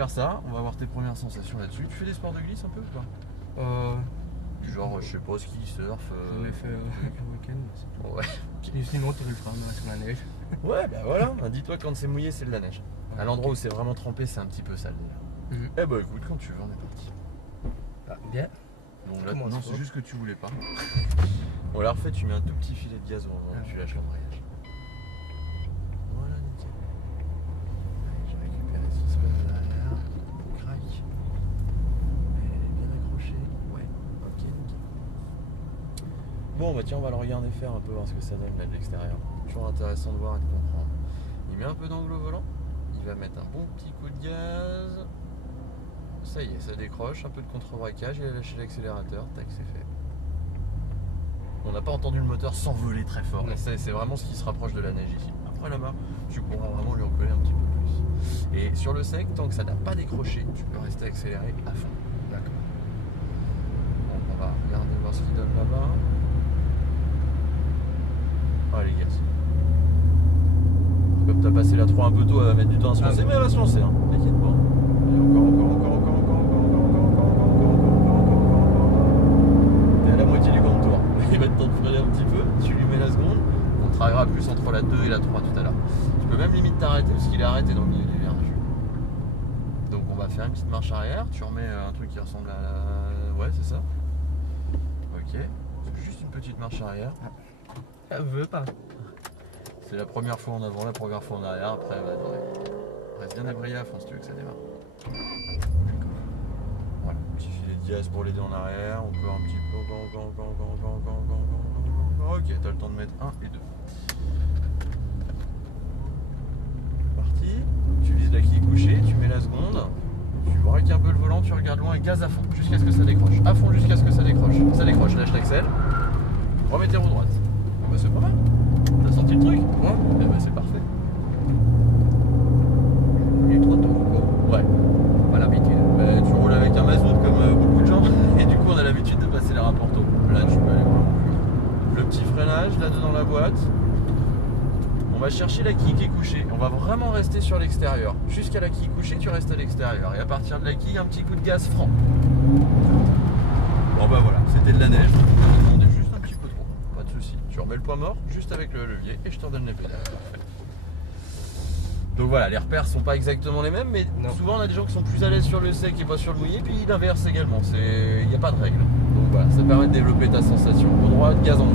Faire ça, on va voir tes premières sensations là-dessus. Tu fais des sports de glisse un peu ou pas? Du genre, je sais pas, ski, surf. J'en ai fait un week-end, c'est tout. Ouais. Et sinon, tu le feras sur la neige. Ouais, bah voilà. Bah, dis-toi, quand c'est mouillé, c'est de la neige. À l'endroit où c'est vraiment trempé, c'est un petit peu sale déjà. Eh bah écoute, quand tu veux, on est parti. Ah, bien. Donc là, Comment non, ça c'est va juste que tu voulais pas. On l'a refait, tu mets un tout petit filet de gaz au moment où tu lâches l'embrayage. Voilà, nickel. Allez, j'ai récupéré ce qui se passe derrière. Crac. Elle est bien accrochée. Ouais, ok, nickel. Bon, bah tiens, on va le regarder faire un peu, voir ce que ça donne là de l'extérieur. Toujours intéressant de voir et de comprendre. Il met un peu d'angle au volant. Il va mettre un bon petit coup de gaz. Ça y est, ça décroche, un peu de contre-braquage, il a lâché l'accélérateur, tac, c'est fait. On n'a pas entendu le moteur s'envoler très fort, mais c'est vraiment ce qui se rapproche de la neige ici. Après là-bas, tu pourras vraiment lui en coller un petit peu plus. Et sur le sec, tant que ça n'a pas décroché, tu peux rester accéléré à fond. D'accord. Donc on va regarder voir ce qu'il donne là-bas. Ah les gars. Comme t'as passé la 3 un peu tôt, elle va mettre du temps à se lancer, mais elle va se lancer, hein. T'inquiète pas. T'es à la moitié du grand tour. Il va te temps de freiner un petit peu, tu lui mets la seconde, on travaillera plus entre la 2 et la 3 tout à l'heure. Tu peux même limite t'arrêter parce qu'il est arrêté dans le milieu du virage. Donc on va faire une petite marche arrière, tu remets un truc qui ressemble à la... Ouais c'est ça. Ok, juste une petite marche arrière. Elle veut pas. C'est la première fois en avant, la première fois en arrière, après elle va adorer. Reste bien abrayé à fond si tu veux que ça démarre. Voilà, petit filet de gaz pour l'aider en arrière, encore un petit peu, ok, t'as le temps de mettre 1 et 2. Parti, tu vises la quille couchée, tu mets la seconde, tu braques un peu le volant, tu regardes loin et gaz à fond, jusqu'à ce que ça décroche. À fond jusqu'à ce que ça décroche. Ça décroche, lâche l'accel, remets tes roues droites. Bah c'est pas mal. T'as senti le truc? Ouais. Eh bah c'est parfait. Il est trop tôt encore. Ouais. Pas l'habitude. Bah, tu roules avec un mazout comme beaucoup de gens et du coup on a l'habitude de passer les rapports tôt. Là tu peux aller vraiment plus haut. Le petit freinage là dedans la boîte. On va chercher la quille qui est couchée. On va vraiment rester sur l'extérieur. Jusqu'à la quille couchée, tu restes à l'extérieur. Et à partir de la quille, un petit coup de gaz franc. Bon bah voilà, c'était de la neige. On est juste un petit peu trop. Pas de soucis. Tu remets le poids mort juste avec le levier et je te redonne les pédales. Parfait. Donc voilà, les repères sont pas exactement les mêmes, mais souvent on a des gens qui sont plus à l'aise sur le sec et pas sur le mouillé, puis l'inverse également, il n'y a pas de règle. Donc voilà, ça permet de développer ta sensation. Au droit, gaz en haut.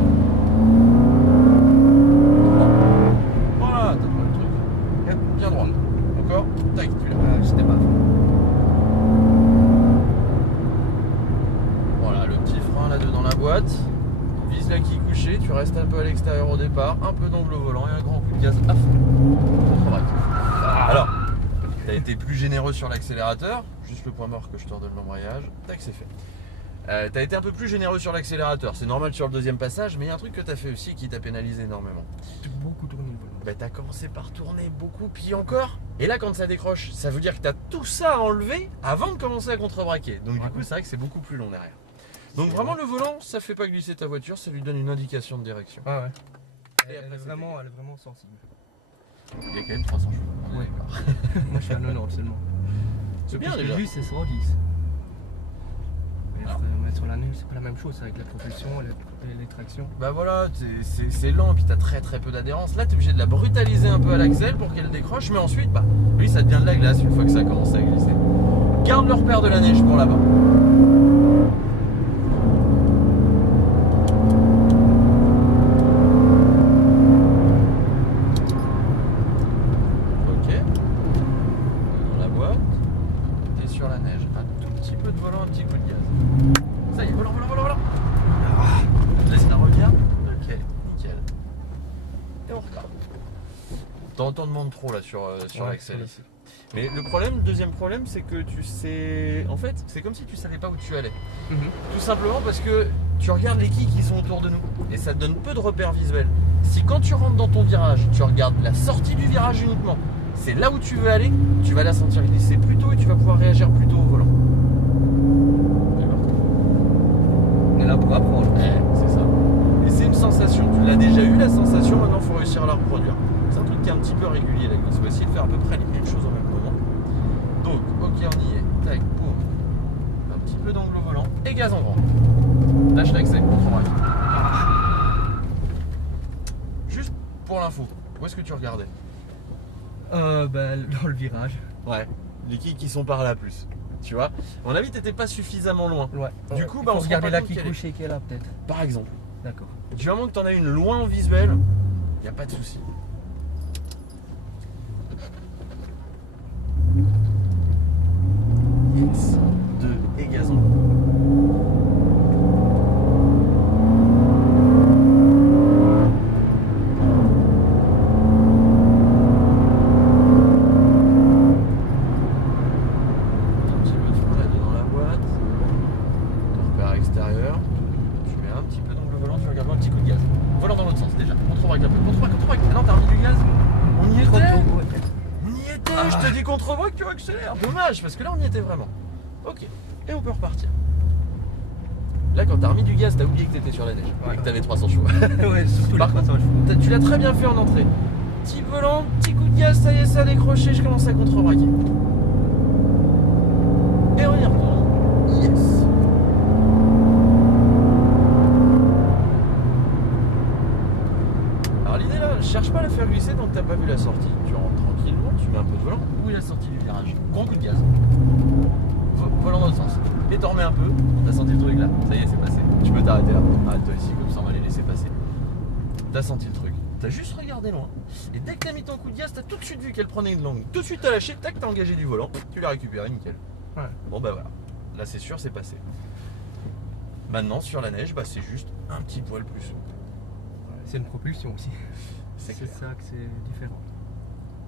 Voilà, t'as trouvé le truc. Bien droit. Encore, tac, tu l'as. C'était pas. Voilà, le petit frein là-dedans dans la boîte. Vise la quille couchée, tu restes un peu à l'extérieur au départ, un peu d'angle au volant et un grand coup de gaz à fond. Alors, tu as été plus généreux sur l'accélérateur, juste le point mort que je te redonne l'embrayage, tac c'est fait. Tu as été un peu plus généreux sur l'accélérateur, c'est normal sur le deuxième passage, mais il y a un truc que tu as fait aussi qui t'a pénalisé énormément. J'ai beaucoup tourné le volant. Bah tu as commencé par tourner beaucoup, puis encore. Et là quand ça décroche, ça veut dire que tu as tout ça à enlever avant de commencer à contre-braquer. Donc du coup c'est vrai que c'est beaucoup plus long derrière. Donc vraiment le volant, ça fait pas glisser ta voiture, ça lui donne une indication de direction. Ah ouais. Et Elle est vraiment sensible. Il y a quand même 300 chevaux. Ouais. Moi je suis à 90 seulement. C'est bien Parce que déjà. lui c'est 110. Mais sur la neige c'est pas la même chose avec la propulsion, les tractions. Bah voilà, c'est lent et puis t'as très très peu d'adhérence. Là t'es obligé de la brutaliser un peu à l'axel pour qu'elle décroche, mais ensuite bah lui ça devient de la glace une fois que ça commence à glisser. Garde le repère de la neige pour là-bas. T'en demandes trop là sur l'Axel ici. Mais le deuxième problème, c'est que tu sais. En fait, c'est comme si tu savais pas où tu allais. Tout simplement parce que tu regardes les quilles qui sont autour de nous et ça te donne peu de repères visuels. Si quand tu rentres dans ton virage, tu regardes la sortie du virage uniquement, c'est là où tu veux aller, tu vas la sentir glisser plus tôt et tu vas pouvoir réagir plus tôt au volant. On est là pour apprendre. C'est ça. Et c'est une sensation. Tu l'as déjà eu la sensation, maintenant il faut réussir à la reproduire. C'est un truc qui est un petit peu régulier la glisse. On va essayer de faire à peu près les mêmes choses au même moment. Donc, ok, peu d'angle au volant et gaz en grand. Lâche l'accès, juste pour l'info, où est-ce que tu regardais? Dans le virage. Ouais, les quilles qui sont par là plus. Tu vois, à mon avis, t'étais pas suffisamment loin. Ouais. Du coup, on on se regarder rend pas là compte qui qu'elle est- couche et qui est là peut-être. Par exemple, D'accord. du moment que t'en as une loin en visuel, y a pas de souci. Yes, 2 et gazon. Un petit peu de frein là dans la boîte. Ton repère extérieur. Tu mets un petit peu d'angle au volant, tu regardes un petit coup de gaz. Volant dans l'autre sens déjà. Contre-braque un peu. Contre-braque. Ah non, t'as remis du gaz. On y Trop était. tôt, ouais. On y était. Je te dis contre-braque, tu accélères. Dommage, parce que là on y était vraiment. Ok. Et on peut repartir. Là, quand t'as remis du gaz, t'as oublié que t'étais sur la neige. Ouais. Et que t'avais 300 chevaux. Ouais, surtout Par les contre, 300 chevaux. tu l'as très bien fait en entrée. Petit volant, petit coup de gaz, ça y est, ça a décroché, je commence à contre-braquer. Et on y retourne. Yes. Alors l'idée là, cherche pas à la faire glisser tant que t'as pas vu la sortie. Tu rentres tranquillement, tu mets un peu de volant. Où est la sortie du virage? Grand coup de gaz. Volant dans l'autre sens. Et t'en remets un peu. T'as senti le truc là. Ça y est, c'est passé. Tu peux t'arrêter là. Arrête-toi ici, comme ça on va les laisser passer. T'as senti le truc. T'as juste regardé loin. Et dès que t'as mis ton coup de gaz, t'as tout de suite vu qu'elle prenait une langue. Tout de suite t'as lâché, tac, t'as engagé du volant. Tu l'as récupéré, nickel. Ouais. Bon bah voilà. Là c'est sûr, c'est passé. Maintenant sur la neige, bah c'est juste un petit poil plus souple. C'est une propulsion aussi. C'est C'est clair. ça que c'est différent.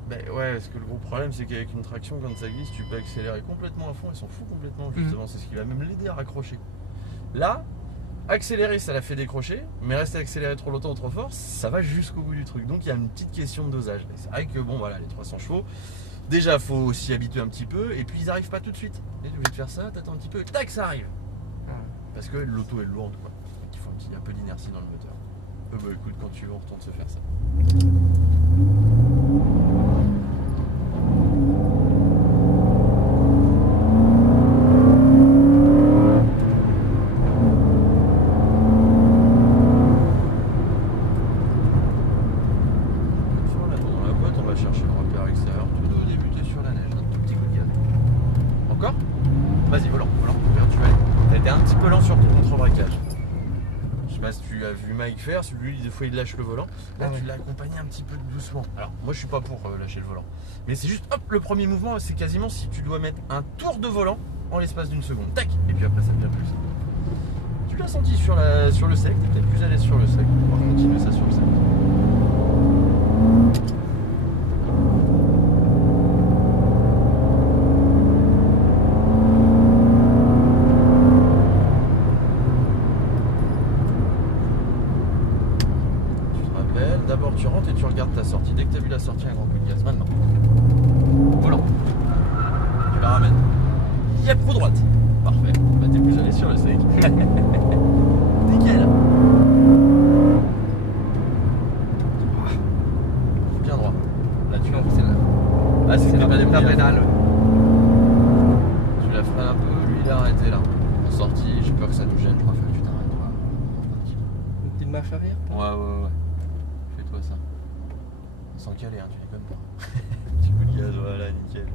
Ben ouais, parce que le gros problème c'est qu'avec une traction, quand ça glisse, tu peux accélérer complètement à fond, elle s'en fout complètement justement, c'est ce qui va même l'aider à raccrocher. Là, accélérer ça la fait décrocher, mais rester accéléré trop longtemps ou trop fort, ça va jusqu'au bout du truc. Donc il y a une petite question de dosage. Et c'est vrai que bon voilà, les 300 chevaux, déjà faut s'y habituer un petit peu, et puis ils arrivent pas tout de suite. Tu es obligé de faire ça, t'attends un petit peu, tac ça arrive. Ouais. Parce que l'auto est lourde quoi. Donc il faut un peu d'inertie dans le moteur. Bah écoute, quand tu veux, on retourne se faire ça. Dans la boîte, on va chercher le repère extérieur. Tout au début, t'es sur la neige, un tout petit coup de gaz. Encore? Vas-y, volant. Regarde, tu vas aller. T'as été un petit peu lent sur ton contre-braquage. Je sais pas si tu as vu Mike faire, celui des fois il lâche le volant. Là, tu l'as accompagné un petit peu doucement. Alors, moi je suis pas pour lâcher le volant. Mais c'est juste, hop, le premier mouvement, c'est quasiment si tu dois mettre un tour de volant en l'espace d'une seconde. Tac! Et puis après, ça devient plus simple. Tu l'as senti sur le sec, t'es peut-être plus à l'aise sur le sec. On va continuer ça sur le sec. D'abord tu rentres et tu regardes ta sortie. Dès que tu as vu la sortie, un grand coup de gaz. Maintenant. Volant. Tu la ramènes. Yep, roue droite. Parfait. Bah t'es plus allé sur le sec. Nickel. Bien droit. Là tu Non, c'est là. Ah c'est pas des la pédale. Tu la freines un peu, lui il a arrêté là. En sortie, j'ai peur que ça nous gêne, je préfère que tu t'arrêtes. Voilà. Une petite marche arrière. Ouais. Fais-toi ça. Sans caler, hein, tu déconnes pas. Petit coup de gaz, voilà, nickel.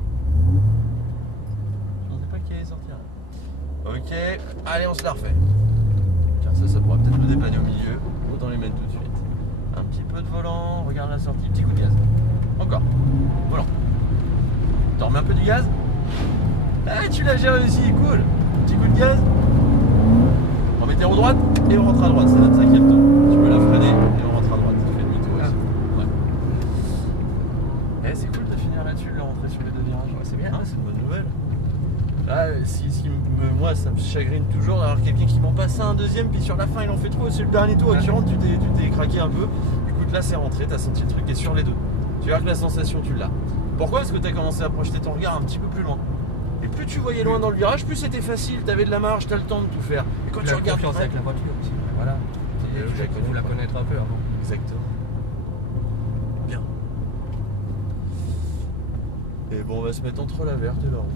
Je pensais pas qu'il allait sortir. Ok, allez, on se la refait. Tiens, ça pourra peut-être me dépanner au milieu. Autant les mettre tout de suite. Un petit peu de volant, regarde la sortie, petit coup de gaz. Encore. Volant. T'en remets un peu du gaz. Ah, tu l'as géré aussi, cool. Petit coup de gaz. Remettez en droite et on rentre à droite, c'est notre cinquième tour. Tu peux la freiner et on rentre à droite. Tu fais demi-tour aussi. Ouais. Eh, c'est cool de finir là-dessus, de rentrer sur les deux virages. Ouais, c'est bien. Hein, c'est une bonne nouvelle. Là, moi, ça me chagrine toujours d'avoir quelqu'un qui m'en passe un deuxième, puis sur la fin, il en fait trop. C'est le dernier tour, et tu rentres, tu t'es craqué un peu. Écoute, là, c'est rentré, t'as senti le truc, et sur les deux. Tu vois que la sensation, tu l'as. Pourquoi? Parce que t'as commencé à projeter ton regard un petit peu plus loin. Et plus tu voyais loin dans le virage, plus c'était facile, t'avais de la marge, t'as le temps de tout faire. Et quand tu regardes confiance avec la voiture aussi. Voilà. Il faut la connaître un peu avant. Exactement. Bien. Et bon, on va se mettre entre la verte et la rouge,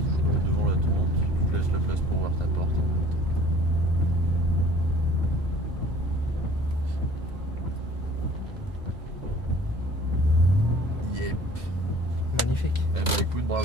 devant la tente. Je vous laisse la place pour ouvrir ta porte.